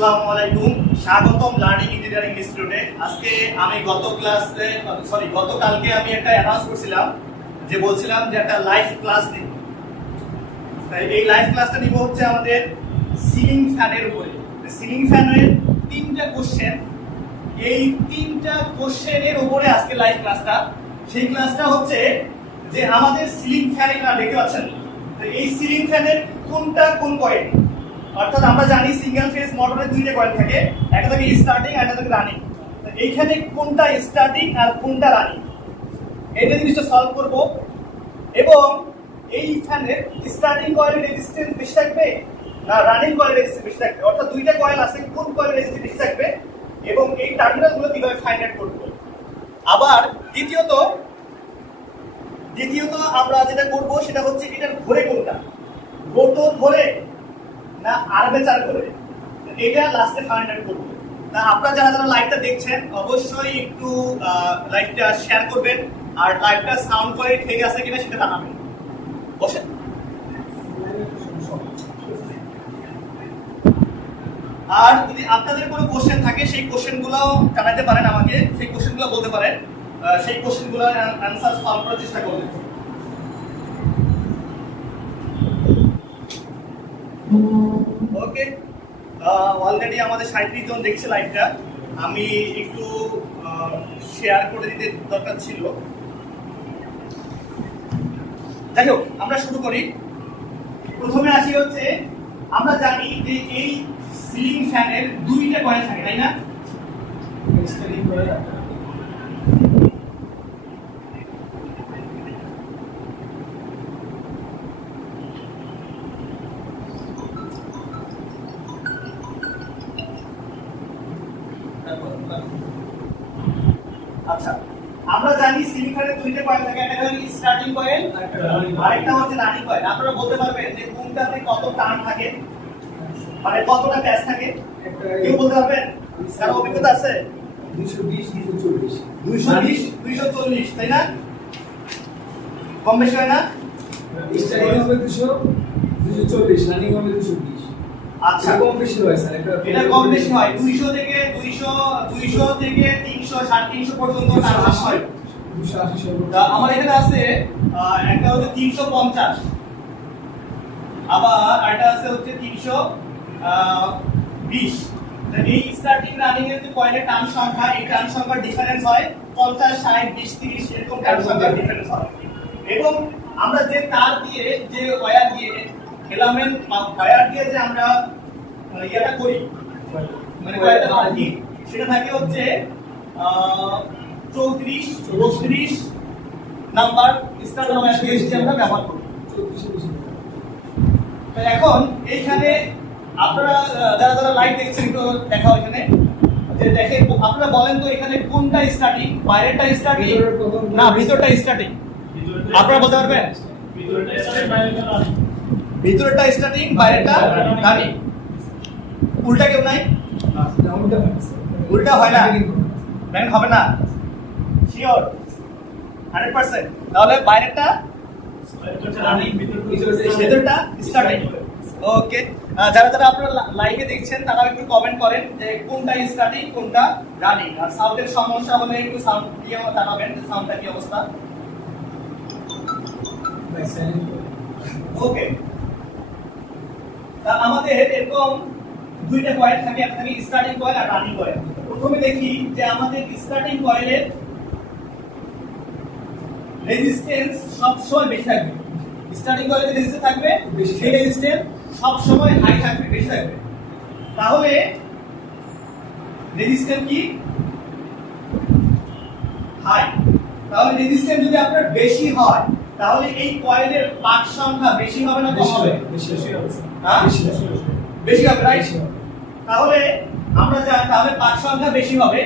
আসসালামু আলাইকুম, স্বাগতম লার্নিং ইঞ্জিনিয়ারিং ইনস্টিটিউটে। আজকে আমি গতকালকে আমি একটা অ্যানাউন্স করছিলাম যে বলছিলাম যে একটা লাইভ ক্লাস নিব। এই লাইভ ক্লাসটা নিব হচ্ছে আমাদের সিলিং ফ্যানের উপরে। সিলিং ফ্যানের 3টা কোশ্চেন, এই 3টা কোশ্চেনের উপরে আজকে লাইভ ক্লাসটা। সেই ক্লাসটা হচ্ছে যে আমাদের সিলিং ফ্যান এখানে দেখতে পাচ্ছেন, এই সিলিং ফ্যানের কোনটা কোন কয়েল। অর্থাৎ আমরা জানি সিঙ্গেল ফেজ মোটরে 2টা কয়েল থাকে, একটা থাকে স্টার্টিং আর একটা থাকে রানিং। এইখানে কোনটা স্টার্টিং আর কোনটা রানিং, এটা জিনিসটা সলভ করব। এবং এই ফ্যানের স্টার্টিং কয়েলের রেজিস্ট্যান্স বেশি থাকবে না রানিং কয়েলের রেজিস্ট্যান্স বেশি থাকবে, অর্থাৎ 2টা কয়েল আছে, কোন কয়েলের রেজিস্ট্যান্স বেশি থাকবে এবং এই টার্মিনালগুলো কিভাবে ফাইন্ড আউট করব। আবার দ্বিতীয়ত আমরা যেটা করব সেটা হচ্ছে এটার ঘোরে কোনটা, রোটর ঘোরে না আর্মেচার ঘোরে, এটা লাস্টে ফাইন্ড আউট করব। তা আপনারা যারা লাইভটা দেখছেন অবশ্যই একটু লাইভটা শেয়ার করবেন আর লাইভটা সাউন্ড কোয়ালিটি ঠিক আছে কিনা সেটা জানাবেন। বসেন। আর যদি আপনাদের কোনো কোশ্চেন থাকে সেই কোশ্চেনগুলো জানাতে পারেন আমাকে, সেই কোশ্চেনগুলো বলতে পারেন, সেই কোশ্চেনগুলো অ্যানসার সলভ করার চেষ্টা করবেন। ওকে, অলরেডি আমাদের 37 জন দেখছে লাইভটা, আমি একটু শেয়ার করে দিতে দরকার ছিল। যাই হোক, আমরা শুরু করি। প্রথমে আসি হচ্ছে আমরা জানি যে এই সিলিং ফ্যানের 2টা কয়েল থাকে, তাই না? আচ্ছা, আমরা জানি সিলিং ফ্যানের 2টা কয়েল থাকে, একটা হলো স্টার্টিং কয়েল আর একটা হচ্ছে রানিং কয়েল। আপনারা বলতে পারবেন যে কোনটাতে কত টার্ন থাকে, মানে কতটা প্যাচ থাকে? কেউ বলতে পারবেন? কারো অভিজ্ঞতা আছে? 240, তাই না? কম বেশি হয় না? স্টার্টিং হবে 240, রানিং হবে 220। আচ্ছা, কম বেশি হয় স্যার, এটা কম বেশি হয়। 200 থেকে 300, 350 পর্যন্ত টার্ন হয়। 280 আমার এখানে আছে একটা হচ্ছে 350, আবার একটা আছে হচ্ছে 320। এই স্টার্টিং রানিং এর যে কয়েলের টার্ন সংখ্যা, এই টার্ন সংখ্যার ডিফারেন্স হয় 50, 60, 20, 30 এরকম টার্ন সংখ্যার ডিফারেন্স হয়। এবং আমরা যে তার দিয়ে, যে ওয়্যার দিয়ে, ফিলামেন্ট ওয়্যার দিয়ে যে আমরা ইয়াটা করি, মানে ওয়্যারটা বাঁধি, সেটা থাকে হচ্ছে 34, 32 নাম্বার স্টার্ট ওয়্যার দিয়ে আমরা ব্যবহার করি। তো এখন এইখানে আপনারা যারা লাইভ দেখছেন একটু দেখাও এখানে, যে দেখে আপনারা বলেন তো এখানে কোনটা স্টার্টিং, বাইরেরটা স্টার্টিং না ভিতরটা স্টার্টিং? আপনারা বলতে পারবেন? ভিতরটা স্টার্টিং, বাইরেরটা রানিং। উল্টা কেউ নাই? উল্টা হয় না, ব্যান্ড হবে না, শিওর 100%? তাহলে বাইরেরটা রানিং, ভিতরটা স্টার্টিং। ওকে, যারা আপনারা লাইভে দেখছেন তারা একটু কমেন্ট করেন যে কোনটা স্টার্টিং কোনটা রানিং। আর সাউন্ডের সমস্যা হলে একটু সাউন্ড দিয়ে জানাবেন যে সাউন্ডটা কি অবস্থা। ওকে, তা আমাদের এরকম 2টা কয়েল থাকে, একটা থাকে স্টার্টিং কয়েল আর রানিং কয়েল। প্রথমে দেখি যে আমাদের স্টার্টিং কয়েলের রেজিস্ট্যান্স সব সময় বেশি থাকবে। স্টার্টিং কয়েলের রেজিস্ট্যান্স থাকবে বেশি, সেই রেজিস্ট্যান্স সব সময় হাই থাকবে, বেশি থাকবে। তাহলে রেজিস্ট্যান্স কি? হাই। তাহলে রেজিস্ট্যান্স যদি আপনার বেশি হয় তাহলে এই কয়েলের পাক সংখ্যা বেশি হবে না কম হবে? বেশি হবে। হ্যাঁ, বেশি হবে, রাইট? তাহলে আমরা জানি তাহলে পাক সংখ্যা বেশি হবে।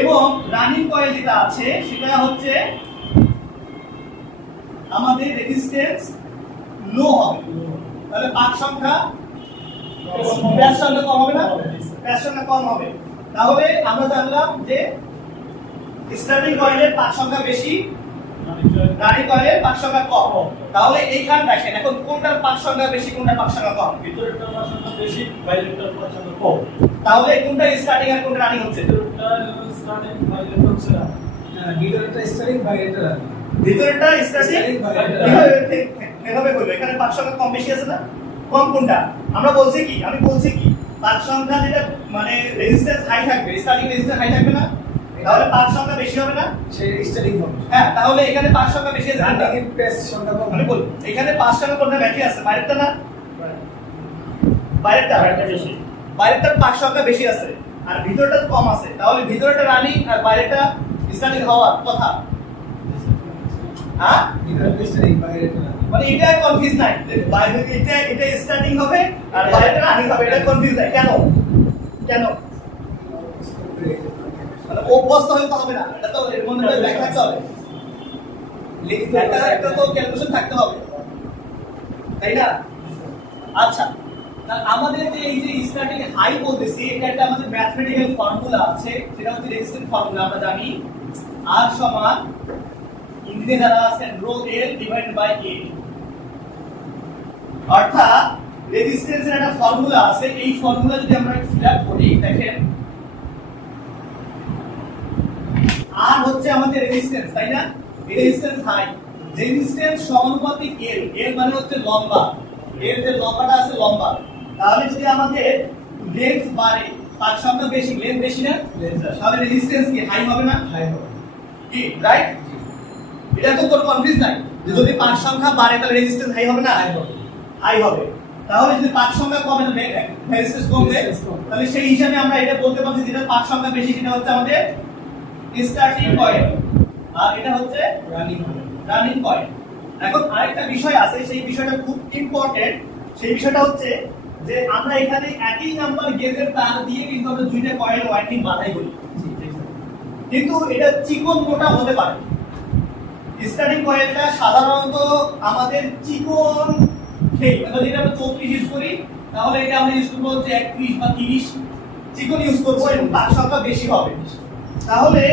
এবং রানিং কয়েল যেটা আছে সেটা হচ্ছে আমাদের রেজিস্ট্যান্স লো হবে। তাহলে পাক সংখ্যা, প্যাচ সংখ্যা কম হবে না? প্যাচ সংখ্যা কম হবে। তাহলে আমরা জানলাম যে স্টার্টিং কয়েলের পাক সংখ্যা বেশি, রানিং কয়েলের পাক সংখ্যা কম। তাহলে এইখানে দেখেন এখন কোনটার পাক সংখ্যা বেশি কোনটার পাক সংখ্যা কম? ভিতরেরটার পাক সংখ্যা বেশি, বাইরেরটার পাক সংখ্যা কম। তাহলে কোনটা স্টার্টিং আর কোনটা রানিং হচ্ছে? স্টার্টিং, বাইরেরটা হচ্ছে ভিতরেরটা স্টার্টিং, বাইরেরটা রানিং। ভিতরেরটা স্টার্টিং, এভাবে বলবো। এখানে পাক সংখ্যা কম বেশি আছে না? কম কোনটা? আমি বলছি কি পাক সংখ্যা যেটা মানে রেজিস্ট্যান্স হাই থাকবে, স্টার্টিং রেজিস্ট্যান্স হাই থাকবে না, তাহলে পাক সংখ্যা বেশি হবে না? সেই স্টার্টিং হবে। হ্যাঁ, তাহলে এখানে পাক সংখ্যা বেশি আছে। রানিং এর পেস সংখ্যা কম। আমি বলি এখানে পাক সংখ্যা কোনটা বেশি আছে? বাইরেরটা না? বাইরেরটা বেশি। বাইরেরটার পাক সংখ্যা বেশি আছে আর ভিতরটা কম আছে। তাহলে ভিতরটা রানিং আর বাইরেরটা স্টার্টিং হওয়ার কথা। হ্যাঁ, ভিতরেরটা স্টার্টিং, বাইরেরটা রানিং। মানে এটা কনফিউজ নাই যে বাইরে এটা স্টার্টিং হবে আর বাইরেটা রানিং হবে, এটা কনফিউজ নাই কেন? মানে অভ্যস্ত হতে হবে না, এটা তো এর মধ্যে ব্যাখ্যা থাকতে হবে, একটা তো ক্যালকুলেশন থাকতে হবে, তাই না? আচ্ছা, আমাদের যে এই যে স্টার্টিং হাই বলতেছি, এটা একটা আমাদের ম্যাথমেটিক্যাল ফর্মুলা আছে, সেটা হচ্ছে রেজিস্ট্যান্স ফর্মুলা। আমরা জানি R সমান ইংরেজি দ্বারা আছে rho L divided by A। অর্থাৎ রেজিস্ট্যান্সের একটা ফর্মুলা আছে, এই ফর্মুলা যদি আমরা ফিল করি, দেখেন R হচ্ছে আমাদের রেজিস্ট্যান্স, তাই না? এই রেজিস্ট্যান্স হাই, রেজিস্ট্যান্স সমানুপাতিক L, L মানে হচ্ছে লম্বা, এর যে লম্বাটা আছে লম্বা। তাহলে যদি আমাদের লেন্থ বাড়ে, পাক সংখ্যা বেশি, লেন্থ বেশি না, তাহলে রেজিস্ট্যান্স কি হাই হবে না? হাই হবে। কি রাইট? এটা তো কোনো কনফিউজ নাই যে যদি পাক সংখ্যা বাড়ে তাহলে রেজিস্ট্যান্স হাই হবে না? হাই হবে। তাহলে যদি পাক সংখ্যা কমে তাহলে রেজিস্ট্যান্স কমবে। তাহলে সেই হিসাবে আমরা এটা বলতে পারছি যেটা পাক সংখ্যা বেশি সেটা হচ্ছে আমাদের স্টার্টিং পয়েন্ট আর এটা হচ্ছে রানিং পয়েন্ট। এখন আরেকটা বিষয় আছে, সেই বিষয়টা খুব ইম্পর্টেন্ট। সেই বিষয়টা হচ্ছে যে আমরা এখানে একই নাম্বার গেজের তার দিয়ে কিন্তু আমরা দুইটা কয়েল ওয়াইন্ডিং বাঁধাই বলি, কিন্তু এটা চিকন মোটা হতে পারে। স্টার্টিং কয়েলটা সাধারণত আমাদের চিকন যদি আমরা 34 ইউজ করি তাহলে এটা আমরা ইউজ করবো হচ্ছে 31 বা 30 চিকন ইউজ করবো এবং পাক সংখ্যা বেশি হবে। তাহলে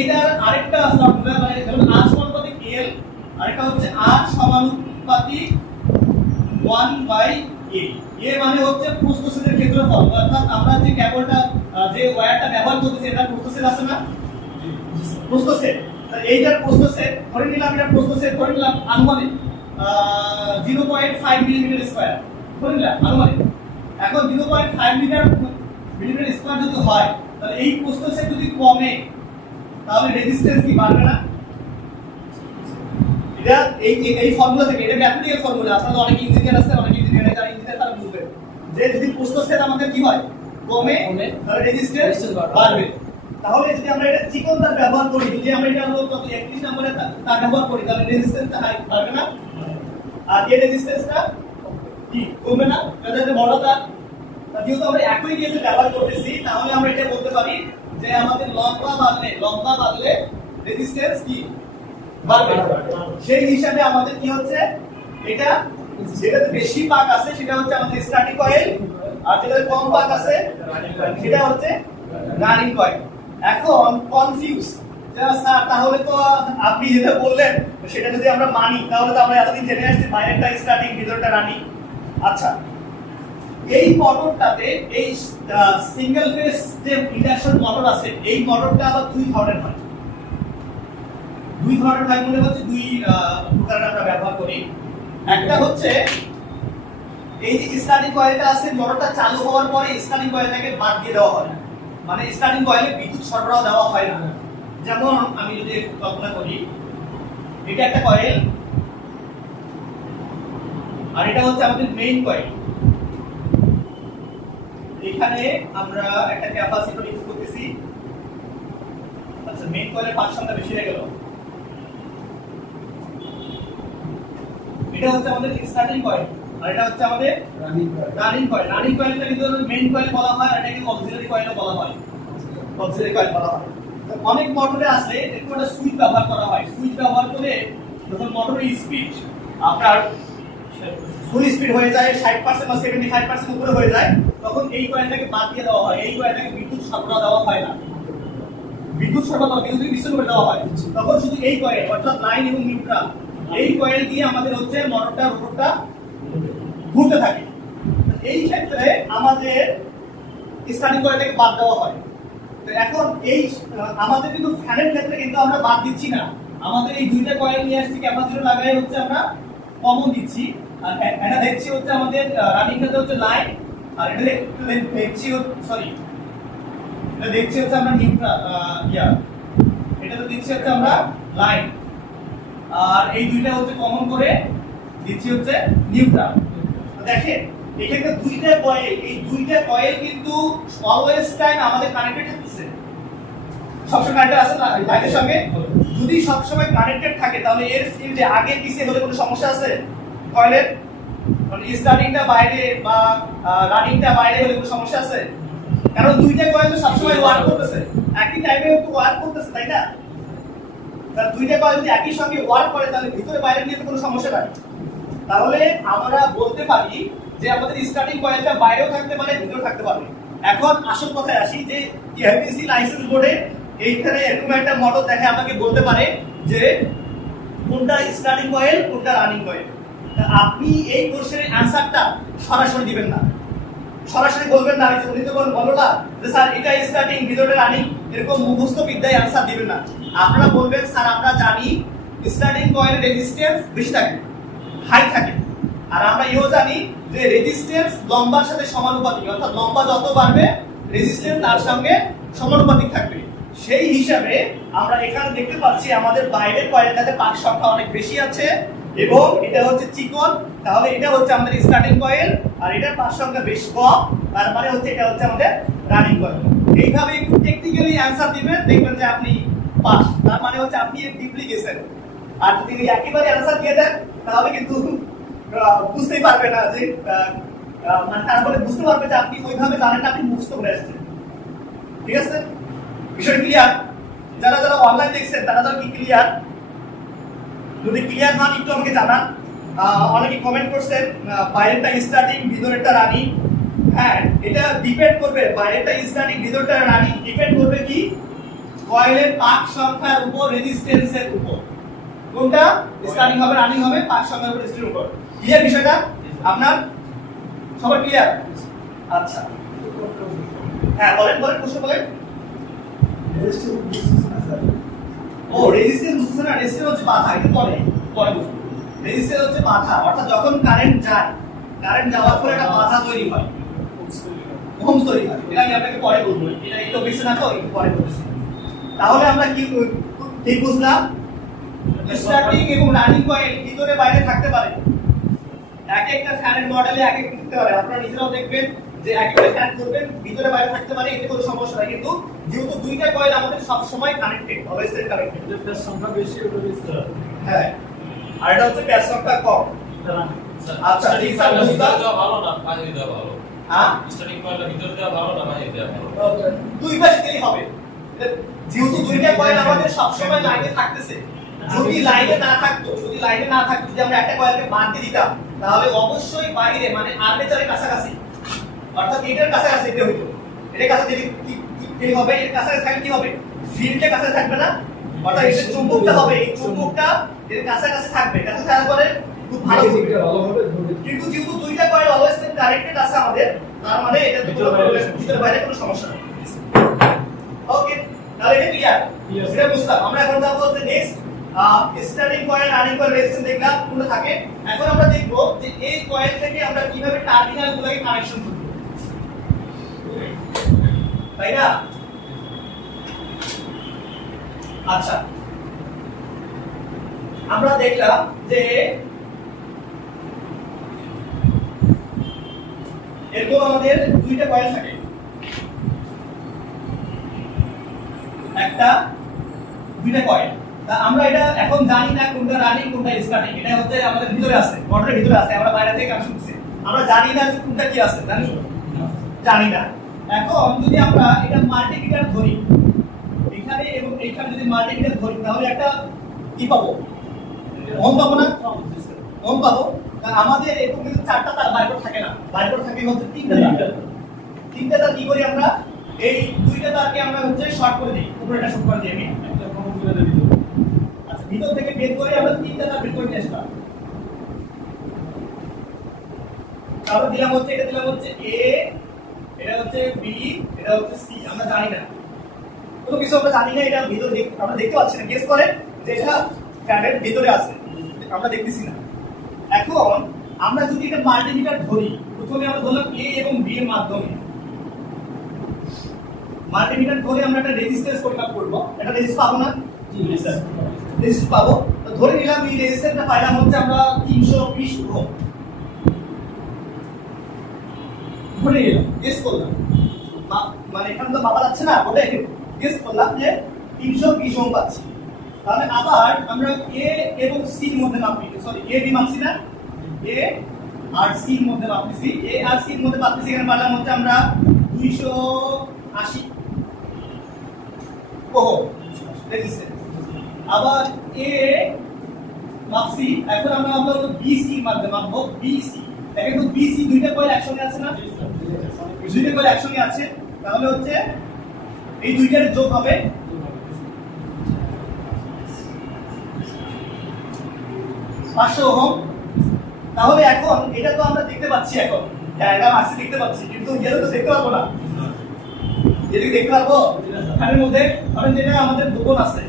এটার আরেকটা ফর্মুলা মানে যেমন R সমানুপাতিক L, আরেকটা হচ্ছে R সমানুপাতিক 1/A। A মানে হচ্ছে প্রস্থচ্ছেদের ক্ষেত্রফল, অর্থাৎ আমরা যে কেবলটা যে ওয়্যারটা ব্যবহার করতেছি এটা প্রস্থচ্ছেদ আছে না? প্রস্থচ্ছেদ, এইটার প্রস্থচ্ছেদ ধরে নিলাম, এটা প্রস্থচ্ছেদ ধরে নিলাম আনুমানিক 0.5 মিলিমিটার স্কয়ার ধরে নিলাম আনুমানিক। এখন 0.5 মিলিমিটার স্কয়ার যদি হয় তাহলে এই প্রস্থচ্ছেদ যদি কমে তাহলে রেজিস্ট্যান্স কি বাড়বে না? এটা এই ফর্মুলা থেকে, এটা ম্যাথমেটিক্যাল ফর্মুলা। আপনারা অনেক ইঞ্জিনিয়ার আছে, অনেক ইঞ্জিনিয়ার যারা ইঞ্জিনিয়ার তারা বুঝবে যে যদি প্রস্থচ্ছেদ আমাদের কি হয় কমে তাহলে রেজিস্ট্যান্স বাড়বে। তাহলে যদি আমরা এটা চিকন তার ব্যবহার করি, যদি আমরা এটা কত 31 নম্বরে তার ব্যবহার করি তাহলে রেজিস্ট্যান্সটা হাই বাড়বে না? আর এই রেজিস্ট্যান্সটা কি কমবে না? এটা বড় তার, যেহেতু আমরা একই গেজে ব্যবহার করতেছি তাহলে আমরা এটা বলতে পারি যে আমাদের লম্বা বাড়লে রেজিস্ট্যান্স কি বাড়বে। সেই হিসাবে আমাদের কি হচ্ছে, এটা যেটাতে বেশি পাক আছে সেটা হচ্ছে আমাদের স্টার্টিং কয়েল আর যেটাতে কম পাক আছে সেটা হচ্ছে রানিং কয়েল। এখন কনফিউজ স্যার, তাহলে তো আপনি যেটা বললেন সেটা যদি আমরা মানি তাহলে তো আমরা এতদিন জেনে আসছি বাইরেরটা স্টার্টিং ভিতরটা রানিং। আচ্ছা, এই মোটরটাতে এই সিঙ্গেল ফেজ যে ইন্ডাকশন মোটর আছে এই মোটরটা আবার দুই ধরনের হয়। মনে হচ্ছে দুই প্রকার আমরা ব্যবহার করি। একটা হচ্ছে এই যে স্টার্টিং কয়েলটা আছে, মোটরটা চালু হওয়ার পরে স্টার্টিং কয়েলটাকে বাদ দিয়ে দেওয়া হয়, মানে স্টার্টিং কয়েলে বিদ্যুৎ সরবরাহ দেওয়া হয় না। যেমন আমি যদি কল্পনা করি, এটা একটা কয়েল আর এটা হচ্ছে আমাদের মেইন কয়েল। এখানে আমরা একটা ক্যাপাসিটর ইউজ করতেছি। আচ্ছা, মেইন কয়েলের পাক সংখ্যা বেশি হয়ে গেল। এটা হচ্ছে আমাদের স্টার্টিং কয়েল আর এটা হচ্ছে আমাদের রানিং কয়েল। রানিং কয়েলটা কিন্তু মেইন কয়েল বলা হয় আর এটাকে অক্সিলারি কয়েলও বলা হয়। অনেক মোটরে আছে একটু একটা সুইচ ব্যবহার করা হয়। সুইচ ব্যবহার করে যখন মোটরের স্পিড আপনার ফুল স্পিড হয়ে যায় 60% বা 75% উপরে হয়ে যায় তখন এই কয়েলটাকে বাদ দিয়ে দেওয়া হয়, এই কয়েলটাকে বিদ্যুৎ সরবরাহ দেওয়া হয় না। বিদ্যুৎ সরবরাহ বিদ্যুৎ বিচ্ছিন্ন করে দেওয়া হয়, তখন শুধু এই কয়েল অর্থাৎ লাইন এবং নিউট্রাল এই কয়েল দিয়ে আমাদের হচ্ছে মোটরটা রোটরটা ঘুরতে থাকে। এই ক্ষেত্রে আমাদের স্টার্টিং কয়েলটাকে বাদ দেওয়া হয়। তো এখন এই আমাদের কিন্তু ফ্যানের ক্ষেত্রে কিন্তু আমরা বাদ দিচ্ছি না, আমাদের এই দুইটা কয়েল নিয়ে আসছি, ক্যাপাসিটর লাগাই হচ্ছে আমরা কমন দিচ্ছি। আর এটা দেখছি হচ্ছে আমাদের রানিংটাতে হচ্ছে লাইন, আর এটা দেখছি সরি এটা দেখছি হচ্ছে আমরা নিউট্রাল এটা তো দিচ্ছি হচ্ছে আমরা লাইন, আর এই দুইটা হচ্ছে কমন করে দিচ্ছি হচ্ছে নিউট্রাল। দেখেন এখানে দুইটা কয়েল, এই দুইটা কয়েল কিন্তু অলওয়েজ টাইম আমাদের কানেক্টেড থাকতেছে, সবসময় কানেক্টেড আছে না লাইনের সঙ্গে। যদি সবসময় কানেক্টেড থাকে তাহলে এর ফিল্ডে আগে পিছে হলে কোনো সমস্যা আছে কয়েলের, মানে স্টার্টিংটা বাইরে বা রানিংটা বাইরে হলে কোনো সমস্যা আছে? কারণ দুইটা কয়েল তো সবসময় ওয়ার্ক করতেছে, একই টাইমে একটু ওয়ার্ক করতেছে, তাই না? তাহলে দুইটা কয়েল যদি একই সঙ্গে ওয়ার্ক করে তাহলে ভিতরে বাইরে নিয়ে তো কোনো সমস্যা নাই। তাহলে আমরা বলতে পারি যে আমাদের স্টার্টিং কয়েলটা বাইরেও থাকতে পারে, ভিতরেও থাকতে পারে। এখন আসল কথায় আসি যে এফবিসি লাইসেন্স বোর্ডে এইখানে এরকম একটা মডেল দেখে আমাকে বলতে পারে যে কোনটা স্টার্টিং কয়েল কোনটা রানিং কয়েল। আপনি এই কোশ্চেনের অ্যানসারটা সরাসরি দিবেন না, সরাসরি বলবেন না উনি তো বলো না যে স্যার এটা স্টার্টিং ভিতরে রানিং, এরকম মুখস্থ বিদ্যায় অ্যানসার দিবেন না। আপনারা বলবেন স্যার আমরা জানি স্টার্টিং কয়েলের রেজিস্ট্যান্স বেশি থাকে, হাই থাকে, আর আমরা এও জানি যে রেজিস্ট্যান্স লম্বার সাথে সমানুপাতিক, অর্থাৎ লম্বা যত বাড়বে রেজিস্ট্যান্স তার সঙ্গে সমানুপাতিক থাকবে। সেই হিসাবে আমরা এখানে দেখতে পাচ্ছি আমাদের বাইরের কয়েলটাতে পাক সংখ্যা অনেক বেশি আছে এবং এটা হচ্ছে চিকন, তাহলে এটা হচ্ছে আমাদের স্টার্টিং কয়েল, আর এটার পাক সংখ্যা বেশ কম, তার মানে হচ্ছে এটা হচ্ছে আমাদের রানিং কয়েল। এইভাবে একটু টেকনিক্যালি অ্যানসার দিবেন, দেখবেন যে আপনি পাস, তার মানে হচ্ছে আপনি ডিপলি গেছেন। আর যদি একেবারে অ্যানসার দিয়ে দেন তাহলে কিন্তু বুঝতেই পারবে না যে মানে তারপরে বুঝতে পারবে যে আপনি ওইভাবে জানেন না, আপনি মুখস্থ করে আসছেন। ঠিক আছে, বিষয় ক্লিয়ার? যারা যারা অনলাইন দেখছেন তারা যারা কি ক্লিয়ার? যদি ক্লিয়ার হন একটু আমাকে জানান। অনেকে কমেন্ট করছেন বাইরেরটা স্টার্টিং ভিতরেরটা রানিং। হ্যাঁ, এটা ডিপেন্ড করবে, বাইরেরটা স্টার্টিং ভিতরেরটা রানিং ডিপেন্ড করবে কি কয়েলের পাক সংখ্যার উপর, রেজিস্ট্যান্সের উপর। কোনটা স্টার্টিং হবে রানিং হবে পাক সংখ্যার উপর, রেজিস্ট্যান্সের উপর। ক্লিয়ার বিষয়টা আপনার সবার ক্লিয়ার? আচ্ছা হ্যাঁ বলেন বলেন, প্রশ্ন বলেন। ও রেজিস্ট্যান্স বুঝছেন না, রেজিস্ট্যান্স হচ্ছে বাধা, এটা পরে পরে বুঝুন। রেজিস্ট্যান্স হচ্ছে বাধা, অর্থাৎ যখন কারেন্ট যায়, কারেন্ট যাওয়ার পরে একটা বাধা তৈরি হয়, ওহমস তৈরি হয়। এটা আমি আপনাকে পরে বলবো, এটা একটু বেশি না তো একটু পরে বলতেছি। তাহলে আমরা কি ঠিক বুঝলাম? স্টার্টিং এবং রানিং কয়েল ভিতরে বাইরে থাকতে পারে, এক একটা ফ্যানের মডেলে এক এক থাকতে পারে। আপনারা নিজেরাও দেখবেন যে এক একটা ফ্যান করবেন ভিতরে বাইরে থাকতে পারে, এতে কোনো সমস্যা নাই। কিন্তু যেহেতু দুইটা কয়েল আমাদের সব সময় কানেক্টেড, অলওয়েজ কানেক্টেড, যে প্যাচ সংখ্যা বেশি ওটা বেশি। হ্যাঁ, আর এটা হচ্ছে প্যাচ সংখ্যা কম। আচ্ছা ঠিক আছে, বুঝলাম। ভালো না বাইরে দেওয়া ভালো? হ্যাঁ, স্টার্টিং কয়েলটা ভিতরে দেওয়া ভালো না বাইরে দেওয়া ভালো? দুই পাশে দিলেই হবে, যেহেতু দুইটা কয়েল আমাদের সব সময় লাইনে থাকতেছে। যদি লাইনে না থাকতো, যদি লাইনে না থাকতো, যদি আমরা একটা কয়েলকে বাদ দিয়ে দিতাম তাহলে অবশ্যই বাইরে মানে আর্মেচারের কাছাকাছি, অর্থাৎ এটার কাছাকাছি দিতে হইতো। এটার কাছে যদি কি হবে, এর কাছাকাছি থাকলে কি হবে, ফিল্ডের কাছে থাকবে না, অর্থাৎ এর চুম্বকটা হবে, এই চুম্বকটা এর কাছাকাছি থাকবে, কাছে তারপরে খুব ভালো হবে। কিন্তু যেহেতু দুইটা কয়েল অলওয়েজ কানেক্টেড আছে আমাদের, তার মানে এটা ভিতরে বাইরে কোনো সমস্যা নেই। ওকে, তাহলে এটা ক্লিয়ার? এটা বুঝলাম। আমরা এখন যাবো যে next starting coil running coil resistance দেখলাম কোনটা থাকে। এখন আমরা দেখব যে এই কয়েল থেকে আমরা কিভাবে টার্মিনাল গুলোকে কানেকশন করব, তাই না? আচ্ছা, আমরা দেখলাম যে এরকম আমাদের দুইটা কয়েল থাকে, একটা দুইটা কয়েল। তা আমরা এটা এখন জানি না কোনটা রানিং কোনটা স্টার্টিং, এটা হচ্ছে আমাদের ভিতরে আছে, মোটরের ভিতরে আছে, আমরা বাইরে থেকে কানেকশন করছি, আমরা জানি না যে কোনটা কি আছে, জানি না। এখন যদি আমরা এটা মাল্টিমিটার ধরি এখানে এবং এখানে, যদি মাল্টিমিটার ধরি তাহলে একটা কি পাবো, ওহম পাবো না? ওহম পাবো। তা আমাদের এরকম কিন্তু চারটা তার বাইরে থাকে না, বাইরে থাকে হচ্ছে তিনটা তার। তিনটা তার কি করি আমরা, এই দুইটা তারকে আমরা হচ্ছে শর্ট করে দিই, উপরেটা শর্ট করে দিই আমি একটা কমন করে দেব। আচ্ছা ভিতর থেকে বের করে আমরা তিনটা তার বের করে নিয়ে আসলাম। তারপর দিলাম হচ্ছে এটা দিলাম হচ্ছে এ, এটা হচ্ছে বি, এটা হচ্ছে সি। আমরা জানি না, কোনো কিছু আমরা জানি না, এটা ভিতর আমরা দেখতে পাচ্ছি না, গেস করেন যে এটা ফ্যানের ভিতরে আছে, আমরা দেখতেছি না। এখন আমরা যদি এটা মাল্টিমিটার ধরি, প্রথমে আমরা ধরলাম এ এবং বি এর মাধ্যমে মাল্টিমিটার ধরে আমরা একটা রেজিস্ট্যান্স পরিমাপ করব। এটা রেজিস্ট্যান্স পাবো না? জি স্যার। রেজিস্ট্যান্স পাবো। তো ধরে নিলাম এই রেজিস্ট্যান্সটা পাইলাম হচ্ছে আমরা 320 ওহম। ধরে নিলাম, গেস করলাম, মানে এখানে তো পাওয়া যাচ্ছে না, ওটা গেস করলাম যে 320 ওহম পাচ্ছি। তাহলে আবার আমরা এ এবং সি এর মধ্যে মাপ নিতে, সরি এ বি মাপছি না, এ আর সি এর মধ্যে মাপছি, এ আর সি এর মধ্যে মাপছি। এখানে পারলাম হচ্ছে আমরা 280 ওহম রেজিস্ট্যান্স। আবার এ মাপছি, এখন আমরা মাপবো বিসি এর মধ্যে মাপবো, বিসি। দেখেন তো বিসি দুইটা কয়েল একসঙ্গে আছে না? দুইটা কয়েল একসঙ্গে আছে, তাহলে হচ্ছে এই দুইটার যোগ হবে 500 ওহম। তাহলে এখন এটা তো আমরা দেখতে পাচ্ছি, এখন ডায়াগ্রাম আছে দেখতে পাচ্ছি, কিন্তু এটা তো দেখতে পারবো না। এদিকে দেখতে পারবো এখানের মধ্যে, কারণ যেটা আমাদের দোকান আছে।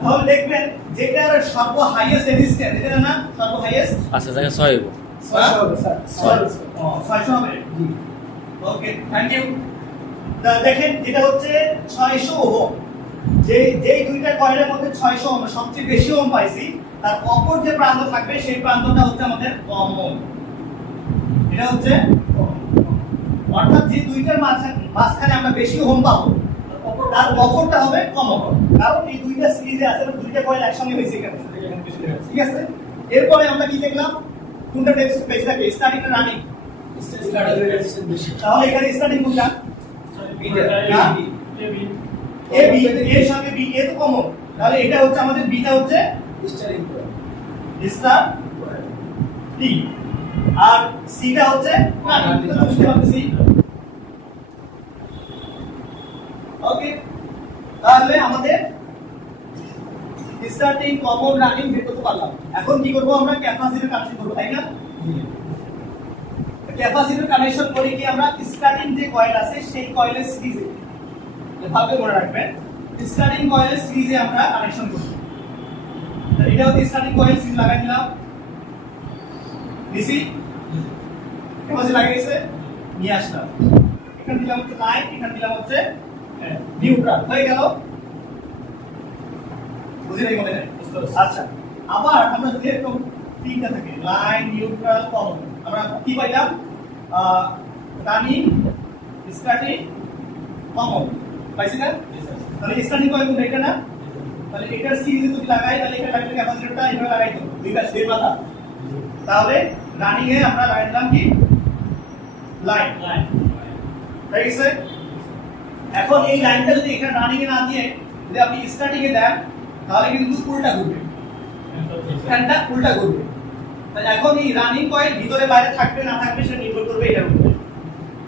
তাহলে দেখবেন যেটার সর্ব হাইয়েস্ট রেজিস্ট্যান্স, এটা না সর্ব হাইয়েস্ট আচ্ছা জায়গা 6 হইব। 600 হবে স্যার। 600 হবে। ওকে, থ্যাংক ইউ। দেখেন যেটা হচ্ছে 600 ওহম, যেই দুইটা কয়েলের মধ্যে 600 ওহম সবচেয়ে বেশি ওহম পাইছি, তার অপর যে প্রান্ত থাকবে সেই প্রান্তটা হচ্ছে আমাদের কমন। এটা হচ্ছে অর্থাৎ যে দুইটার মাঝখানে আমরা বেশি ওহম পাবো, তার অপরটা হবে কমন। কারণ এই দুইটা সিরিজে আছে, দুইটা কয়েল একসঙ্গে হয়েছে এখানে, ঠিক আছে? এরপরে আমরা কি দেখলাম, কোনটা বেশি থাকে, স্টার্টিং না রানিং? তাহলে এখানে স্টার্টিং কোনটা? এ বি, এর সঙ্গে বি, এ তো কমন, তাহলে এটা হচ্ছে আমাদের বিটা হচ্ছে স্টারিং স্টার টি, আর সিটা হচ্ছে রানিং। এটা বুঝতে পারতেছি। ওকে, তাহলে আমাদের স্টার্টিং, কমন, রানিং বের করতে পারলাম। এখন কি করব, আমরা ক্যাপাসিটর কানেকশন করব, তাই না? ক্যাপাসিটর কানেকশন করে কি আমরা স্টার্টিং যে কয়েল আছে সেই কয়েলের সিরিজে, এভাবে মনে রাখবেন, স্টার্টিং কয়েলের সিরিজে আমরা কানেকশন করব। এটা হচ্ছে স্টার্টিং কয়েল, সিরিজ লাগাই দিলাম, ডিসি ক্যাপাসিটর লাগিয়ে গেছে, নিয়ে আসলাম, এখানে দিলাম হচ্ছে লাইন, এখানে দিলাম হচ্ছে নিউট্রাল, হয়ে গেল। বুঝলেন মনে হয়? আচ্ছা, আবার আমরা যদি এরকম তিনটা থাকে, লাইন, নিউট্রাল, কমন, আমরা কি পাইলাম? রানিং, স্টার্টিং, কমন পাইছি না? তাহলে স্টার্টিং কয়েল কোনটা, এটা না? তাহলে এটার সিরিজে যদি লাগাই, তাহলে এটা লাগবে ক্যাপাসিটরটা এভাবে লাগাই দেব, দুই পাশে দুই মাথা। তাহলে রানিং এ আমরা লাগাই দিলাম কি লাইন, ঠিক আছে? এখন এই লাইনটা যদি এখানে রানিং এ না দিয়ে যদি আপনি স্টার্টিং এ দেন, তাহলে কিন্তু উল্টা ঘুরবে, ফ্যানটা উল্টা ঘুরবে। তাহলে এখন এই রানিং কয়েল ভিতরে বাইরে থাকবে না থাকবে সেটা নির্ভর করবে এটার উপরে,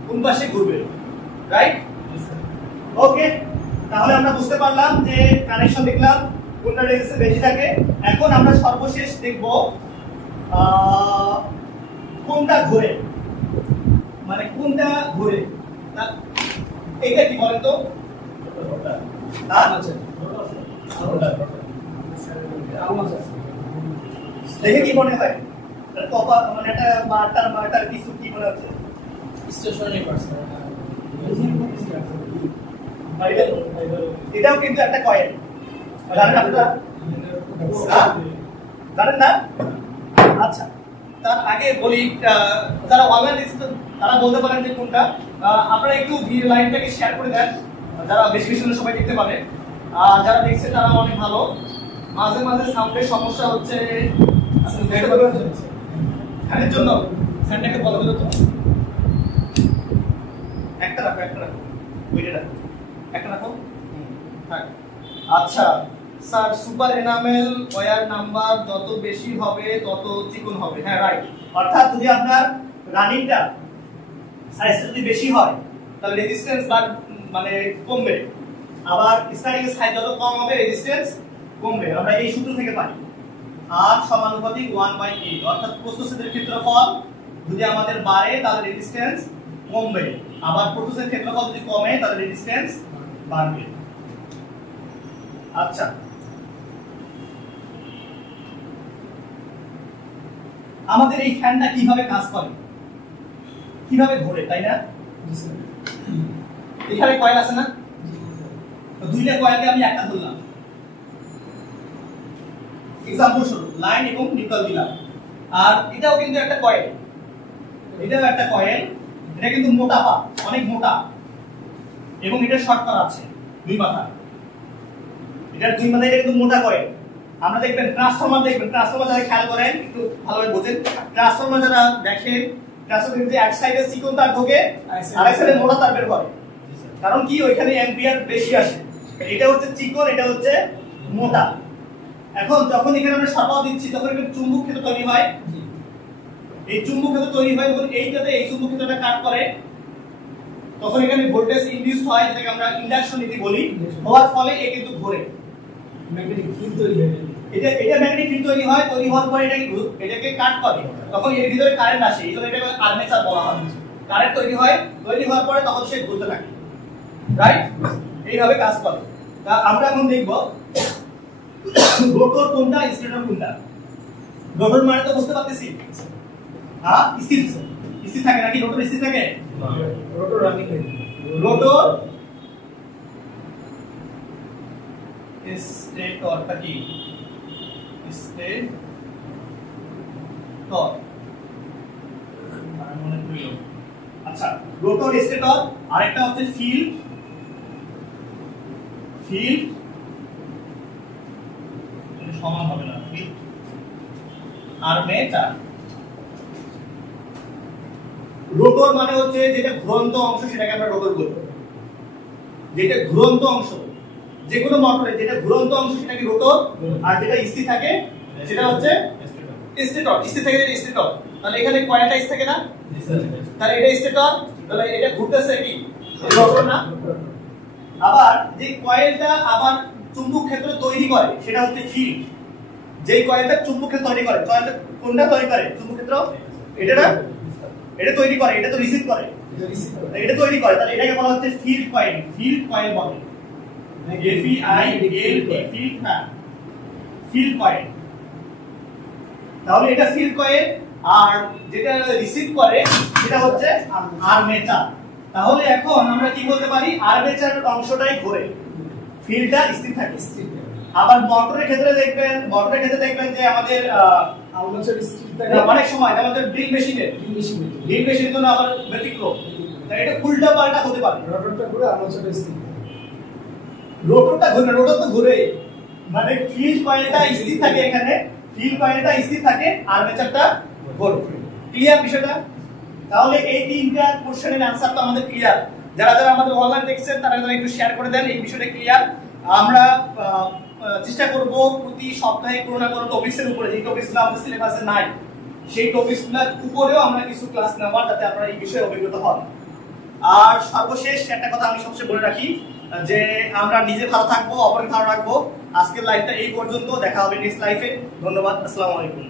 কোন পাশে ঘুরবে, রাইট? ওকে, তাহলে আমরা বুঝতে পারলাম যে কানেকশন দেখলাম কোনটা রেজিস্ট্যান্স বেশি থাকে। এখন আমরা সর্বশেষ দেখব কোনটা ঘুরে, মানে কোনটা ঘুরে। এইটা কি বলেন তো? দেখে কি মনে হয়? মানে একটা মার্টার কিছু কি মনে হচ্ছে? Stationary person. এটাও কিন্তু একটা কয়েল, জানেন আপনারা? জানেন না? আচ্ছা, তার আগে বলি, যারা অনলাইন দেখছেন তারা বলতে পারেন যে কোনটা। আপনারা একটু লাইভটাকে শেয়ার করে দেন, যারা বেশি বেশি সবাই দেখতে পারে। যারা দেখছে তারা অনেক ভালো। মাঝে মাঝে সাউন্ডের সমস্যা হচ্ছে, ফ্যানের জন্য ফ্যানটাকে বলা হলো তো একটা রাখো, ওইটা রাখো, একটা রাখো। আচ্ছা sir, super enamel wire number যত বেশি হবে তত চিকন হবে। হ্যাঁ রাইট, অর্থাৎ যদি আপনার রানিংটা সাইজটা যদি বেশি হয় তাহলে রেজিস্ট্যান্স বার মানে কমবে। আবার স্টার্টিং এর সাইজ যত কম হবে রেজিস্ট্যান্স কমবে। আমরা এই সূত্র থেকে পাই R সমানুপাতিক 1/8, অর্থাৎ প্রস্থচ্ছেদের ক্ষেত্রফল যদি আমাদের বাড়ে তাহলে রেজিস্ট্যান্স কমবে, আবার প্রস্থচ্ছেদের ক্ষেত্রফল যদি কমে তাহলে রেজিস্ট্যান্স বাড়বে। আচ্ছা, আমাদের এই ফ্যানটা কিভাবে কাজ করে, কিভাবে ঘোরে, তাই না? এখানে কয়েল আছে না, দুইটা কয়েলকে আমি একটা ধরলাম, এক্সাম্পল স্বরূপ লাইন এবং নিউট্রাল দিলাম। আর এটাও কিন্তু একটা কয়েল, এটাও একটা কয়েল, এটা কিন্তু মোটা পা, অনেক মোটা, এবং এটা শর্ট করা আছে দুই মাথা, এটার দুই মাথা, এটা কিন্তু মোটা কয়েল। আমরা দেখবেন ট্রান্সফরমার, দেখবেন ট্রান্সফরমার যারা খেয়াল করেন একটু ভালোভাবে বোঝেন, ট্রান্সফরমার যারা দেখেন ট্রান্সফরমার কিন্তু এক সাইডে চিকন তার ঢোকে, আরেক সাইডে মোটা তার বের করে, কারণ কি ওইখানে অ্যাম্পিয়ার বেশি আসে। এটা হচ্ছে চিকন, এটা হচ্ছে মোটা। এখন যখন এখানে আমরা সরবরাহ দিচ্ছি তখন একটা চুম্বক ক্ষেত্র তৈরি হয়, এই চুম্বক ক্ষেত্র তৈরি হয় যখন এইটাতে এই চুম্বক ক্ষেত্রটা কাট করে তখন এখানে ভোল্টেজ ইনডিউসড হয়, যেটাকে আমরা ইন্ডাকশন নীতি বলি। হওয়ার ফলে এ কিন্তু ঘোরে, ম্যাগনেটিক ফিল্ড তৈরি হয়। এটা ম্যাগনেটিক ফিল্ড তৈরি হয়, তৈরি হওয়ার পরে এটাকে কাট করে, তখন এর ভিতরে কারেন্ট আসে, এই জন্য এটাকে আর্মেচার বলা হয়। কারেন্ট তৈরি হয়, তৈরি হওয়ার পরে তখন সে ঘুরতে থাকে, রাইট? এইভাবে কাজ করে। তা আমরা এখন দেখব রোটর কোনটা, স্টেটর কোনটা। রোটর মানে তো বুঝতে পারতেছি, হ্যাঁ, স্থির স্থির থাকে নাকি? রোটর স্থির থাকে, রোটর রানিং হয়। রোটর স্টেটরটা কি? স্টেটর, মনে করিল। আচ্ছা, রোটর স্টেটর, আরেকটা হচ্ছে ফিল্ড, ফিল্ড সমান হবে না, ফিল্ড আর্মেচার। রোটর মানে হচ্ছে যেটা ঘুরন্ত অংশ, সেটাকে আমরা রোটর বলবো। যেটা ঘুরন্ত অংশ, যে কোনো মোটরে যেটা ঘুরন্ত অংশ সেটাকে রোটর, আর যেটা স্থির থাকে সেটা হচ্ছে স্টেটর। স্থির থাকে যেটা স্টেটর, তাহলে এখানে কয়েলটা স্থির থাকে না, তাহলে এটা স্টেটর, তাহলে এটা ঘুরতেছে কি রোটর না। আবার যে কয়েলটা আবার চুম্বক ক্ষেত্র তৈরি করে সেটা হচ্ছে ফিল্ড। যেই কয়েলটা চুম্বক ক্ষেত্র তৈরি করে, কয়েলটা কোনটা তৈরি করে? চুম্বক ক্ষেত্র, এটা না, এটা তৈরি করে, এটা তো রিসিভ করে, এটা তৈরি করে, তাহলে এটাকে বলা হচ্ছে ফিল্ড কয়েল। ফিল্ড কয়েল বলে, ফিল্ড কয়েল। তাহলে এটা ফিল্ড কয়েল, আর যেটা রিসিভ করে সেটা হচ্ছে আর্মেচার। তাহলে এখন আমরা কি বলতে পারি? আর্মেচার অংশটাই ঘোরে, ফিল্ডটা স্থির থাকে। আবার মোটরের ক্ষেত্রে দেখবেন, যে আমাদের আর্মেচার স্থির থাকে অনেক সময় আমাদের ড্রিল মেশিনের জন্য আবার ব্যতিক্রম, তাই এটা উল্টা পাল্টা হতে পারে। রোটরটা ঘুরে, আর্মেচারটা স্থির। রোটরটা ঘুরে, রোটর তো ঘুরে, মানে ফিল্ড কয়েলটা স্থির থাকে, এখানে ফিল্ড কয়েলটা স্থির থাকে, আর্মেচারটা ঘোরে। ক্লিয়ার বিষয়টা? তাহলে এই তিনটা কোশ্চেনের आंसर তো আমাদের ক্লিয়ার। যারা যারা আমাদের অনলাইন দেখছেন তারা একটু শেয়ার করে দেন, এই বিষয়টা ক্লিয়ার। আমরা চেষ্টা করব প্রতি সপ্তাহে কোনো না কোনো টপিকসের উপরে, যে টপিকসগুলো আমাদের সিলেবাসে নাই সেই টপিকসগুলোর উপরেও আমরা কিছু ক্লাস নেওয়ার, যাতে আপনারা এই বিষয়ে অভিজ্ঞতা হন। আর সর্বশেষ একটা কথা আমি সবচেয়ে বলে রাখি, যে আমরা নিজে ভালো থাকবো, অপরকে ভালো রাখবো। আজকের লাইভটা এই পর্যন্ত, দেখা হবে নেক্সট লাইভে। ধন্যবাদ, আসসালামু আলাইকুম।